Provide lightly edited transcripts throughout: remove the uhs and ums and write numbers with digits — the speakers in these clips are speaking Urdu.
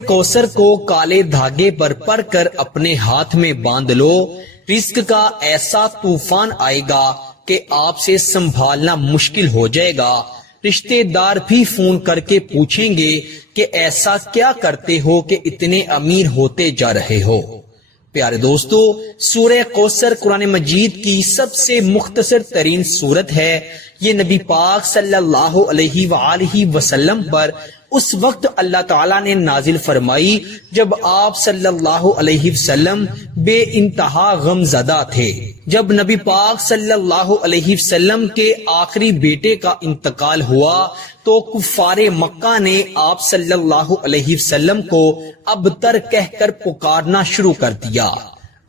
کوثر کو کالے دھاگے پر پڑھ کر اپنے ہاتھ میں باندھ لو، رزق کا ایسا طوفان آئے گا کہ آپ سے سنبھالنا مشکل ہو جائے گا۔ رشتے دار بھی فون کر کے پوچھیں گے کہ ایسا کیا کرتے ہو کہ اتنے امیر ہوتے جا رہے ہو۔ پیارے دوستو، سورہ کوثر قرآن مجید کی سب سے مختصر ترین سورت ہے۔ یہ نبی پاک صلی اللہ علیہ وآلہ وسلم پر اس وقت اللہ تعالیٰ نے نازل فرمائی جب آپ صلی اللہ علیہ وسلم بے انتہا غم زدہ تھے۔ جب نبی پاک صلی اللہ علیہ وسلم کے آخری بیٹے کا انتقال ہوا تو کفار مکہ نے آپ صلی اللہ علیہ وسلم کو ابتر کہہ کر پکارنا شروع کر دیا۔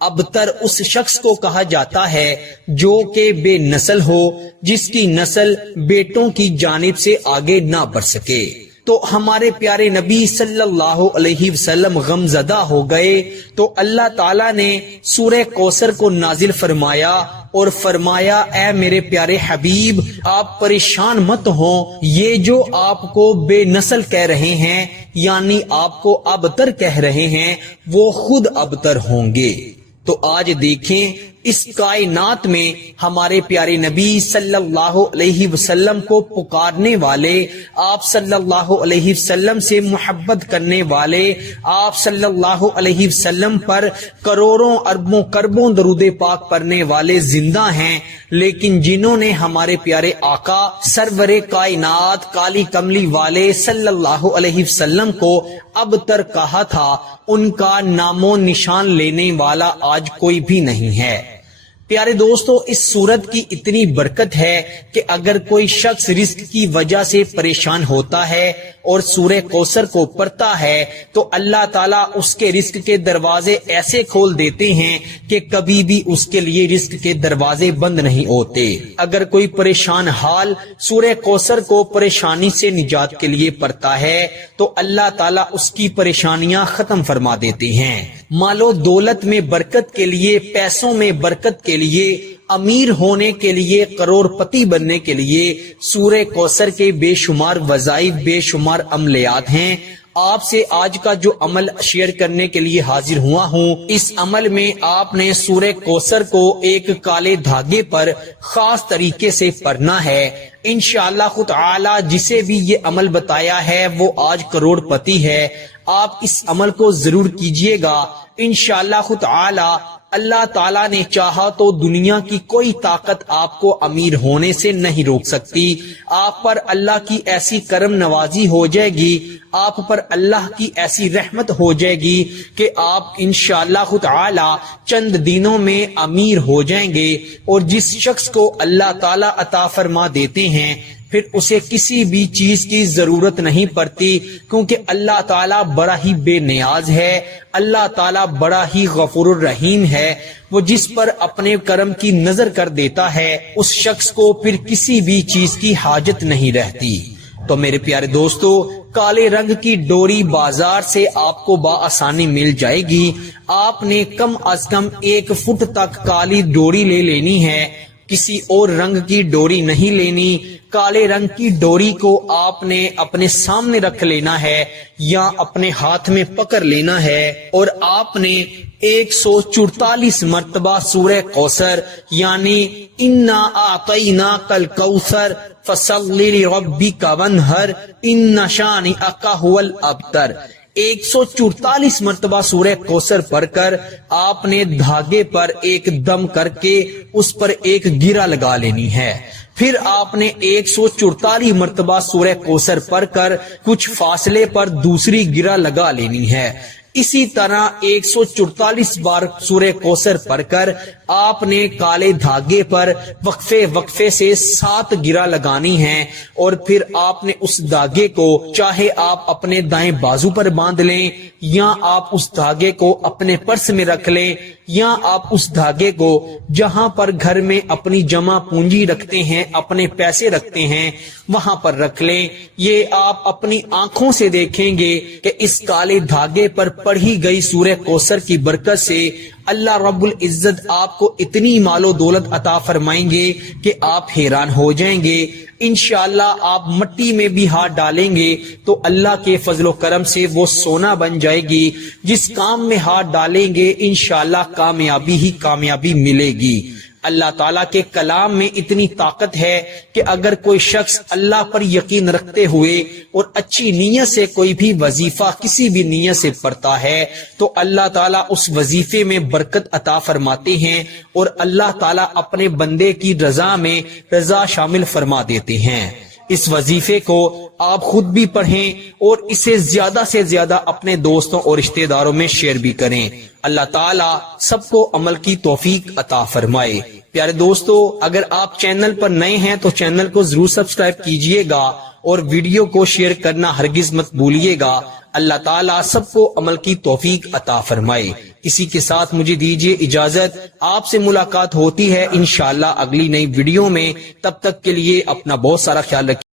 ابتر اس شخص کو کہا جاتا ہے جو کہ بے نسل ہو، جس کی نسل بیٹوں کی جانب سے آگے نہ بڑھ سکے۔ تو ہمارے پیارے نبی صلی اللہ علیہ وسلم غمزدہ ہو گئے تو اللہ تعالیٰ نے سورہ کوثر کو نازل فرمایا اور فرمایا، اے میرے پیارے حبیب، آپ پریشان مت ہوں، یہ جو آپ کو بے نسل کہہ رہے ہیں، یعنی آپ کو ابتر کہہ رہے ہیں، وہ خود ابتر ہوں گے۔ تو آج دیکھیں اس کائنات میں ہمارے پیارے نبی صلی اللہ علیہ وسلم کو پکارنے والے، آپ صلی اللہ علیہ وسلم سے محبت کرنے والے، آپ صلی اللہ علیہ وسلم پر کروڑوں اربوں کربوں درود پاک پڑھنے والے زندہ ہیں، لیکن جنہوں نے ہمارے پیارے آقا سرور کائنات کالی کملی والے صلی اللہ علیہ وسلم کو ابتر کہا تھا، ان کا نام و نشان لینے والا آج کوئی بھی نہیں ہے۔ پیارے دوستو، اس سورت کی اتنی برکت ہے کہ اگر کوئی شخص رزق کی وجہ سے پریشان ہوتا ہے اور سورہ کوثر کو پڑھتا ہے تو اللہ تعالیٰ اس کے رزق کے دروازے ایسے کھول دیتے ہیں کہ کبھی بھی اس کے لیے رزق کے دروازے بند نہیں ہوتے۔ اگر کوئی پریشان حال سورہ کوثر کو پریشانی سے نجات کے لیے پڑھتا ہے تو اللہ تعالیٰ اس کی پریشانیاں ختم فرما دیتے ہیں۔ مال و دولت میں برکت کے لیے، پیسوں میں برکت کے لیے، امیر ہونے کے لیے، کروڑ پتی بننے کے لیے سورہ کوثر کے بے شمار وظائف، بے شمار عملیات ہیں۔ آپ سے آج کا جو عمل شیئر کرنے کے لیے حاضر ہوا ہوں، اس عمل میں آپ نے سورہ کوثر کو ایک کالے دھاگے پر خاص طریقے سے پڑھنا ہے۔ انشاءاللہ خود تعالی جسے بھی یہ عمل بتایا ہے وہ آج کروڑ پتی ہے۔ آپ اس عمل کو ضرور کیجئے گا۔ انشاءاللہ خود تعالی اللہ تعالیٰ نے چاہا تو دنیا کی کوئی طاقت آپ کو امیر ہونے سے نہیں روک سکتی۔ آپ پر اللہ کی ایسی کرم نوازی ہو جائے گی، آپ پر اللہ کی ایسی رحمت ہو جائے گی کہ آپ انشاءاللہ خود تعالی چند دنوں میں امیر ہو جائیں گے۔ اور جس شخص کو اللہ تعالیٰ عطا فرما دیتے ہیں پھر اسے کسی بھی چیز کی ضرورت نہیں پڑتی، کیونکہ اللہ تعالیٰ بڑا ہی بے نیاز ہے، اللہ تعالیٰ بڑا ہی غفور الرحیم ہے۔ وہ جس پر اپنے کرم کی نظر کر دیتا ہے اس شخص کو پھر کسی بھی چیز کی حاجت نہیں رہتی۔ تو میرے پیارے دوستو، کالے رنگ کی ڈوری بازار سے آپ کو بآسانی مل جائے گی۔ آپ نے کم از کم 1 فٹ تک کالی ڈوری لے لینی ہے، کسی اور رنگ کی ڈوری نہیں لینی۔ کالے رنگ کی ڈوری کو آپ نے اپنے سامنے رکھ لینا ہے یا اپنے ہاتھ میں پکڑ لینا ہے، اور آپ نے 144 مرتبہ سورہ کوثر یعنی انا اعطیناک الکوثر فصلی لربک وانحر ان شانئک ھو الابتر، 144 مرتبہ سورہ کوثر پڑھ کر آپ نے دھاگے پر ایک دم کر کے اس پر ایک گرہ لگا لینی ہے۔ پھر آپ نے 144 مرتبہ سورہ کوثر پڑھ کر کچھ فاصلے پر دوسری گرہ لگا لینی ہے۔ اسی طرح 144 بار سورہ کوثر پڑھ کر آپ نے کالے دھاگے پر وقفے سے 7 گرہ لگانی ہیں، اور پھر آپ نے اس دھاگے کو چاہے آپ اپنے دائیں بازو پر باندھ لیں، یا آپ اس دھاگے کو اپنے پرس میں رکھ لیں، یا آپ اس دھاگے کو جہاں پر گھر میں اپنی جمع پونجی رکھتے ہیں، اپنے پیسے رکھتے ہیں، وہاں پر رکھ لیں۔ یہ آپ اپنی آنکھوں سے دیکھیں گے کہ اس کالے دھاگے پر پڑھی گئی سورہ کوثر کی برکت سے اللہ رب العزت آپ کو اتنی مال و دولت عطا فرمائیں گے کہ آپ حیران ہو جائیں گے۔ انشاءاللہ آپ مٹی میں بھی ہاتھ ڈالیں گے تو اللہ کے فضل و کرم سے وہ سونا بن جائے گی۔ جس کام میں ہاتھ ڈالیں گے انشاءاللہ کامیابی ہی کامیابی ملے گی۔ اللہ تعالیٰ کے کلام میں اتنی طاقت ہے کہ اگر کوئی شخص اللہ پر یقین رکھتے ہوئے اور اچھی نیت سے کوئی بھی وظیفہ کسی بھی نیت سے پڑھتا ہے تو اللہ تعالیٰ اس وظیفے میں برکت عطا فرماتے ہیں اور اللہ تعالیٰ اپنے بندے کی رضا میں رضا شامل فرما دیتے ہیں۔ اس وظیفے کو آپ خود بھی پڑھیں اور اسے زیادہ سے زیادہ اپنے دوستوں اور رشتہ داروں میں شیئر بھی کریں۔ اللہ تعالیٰ سب کو عمل کی توفیق عطا فرمائے۔ پیارے دوستو، اگر آپ چینل پر نئے ہیں تو چینل کو ضرور سبسکرائب کیجئے گا اور ویڈیو کو شیئر کرنا ہرگز مت بھولیے گا۔ اللہ تعالیٰ سب کو عمل کی توفیق عطا فرمائے۔ اسی کے ساتھ مجھے دیجیے اجازت، آپ سے ملاقات ہوتی ہے انشاءاللہ اگلی نئی ویڈیو میں۔ تب تک کے لیے اپنا بہت سارا خیال رکھیے۔